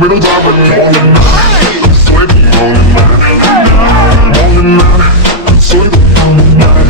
middle diamond. Morning night, sleep morning night, sleep morning night.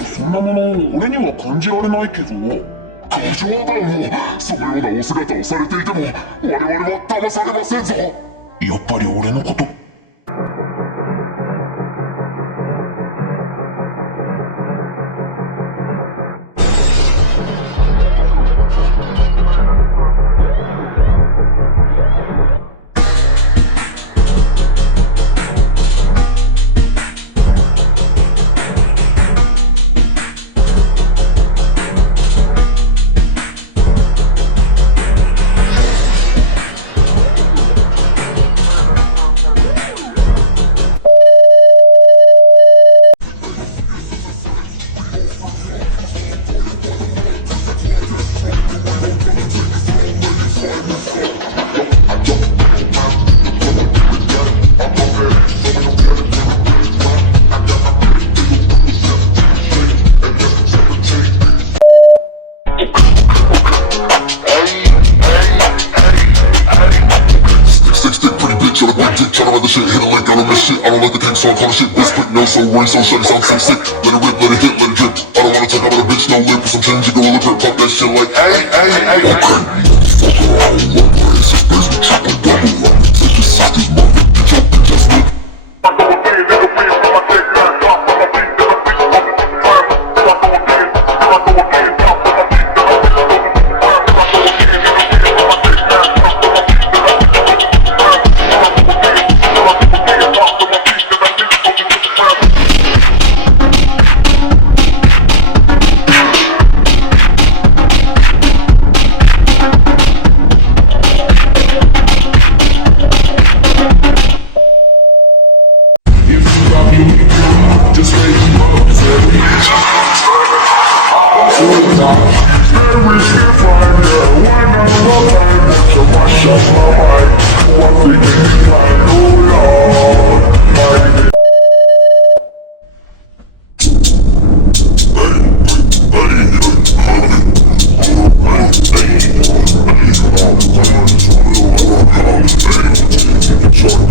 そんなもの俺には感じられないけど。過剰だよ。そのようなお姿をされていても我々は騙されませんぞ。やっぱり俺のこと。Tryna run the shit, hit a lick, I don't miss shit. I don't like the king song, call the shit bitch, quick, no, so rain, so shut it, sound so sick. Let it rip, let it hit, let it drip. I don't wanna take out a bitch, no lip, with some change, you go a lip, pop that shit like, ay, ay, ay. Okay, motherfucker, I don't want my ass, it's basement, chop on double line. Take your sister's mother, bitch, up and just look. Just wake you up, baby. Very scared fire, when I'm alive, so wash up my mind. One thing is kind, oh Lord, my Control,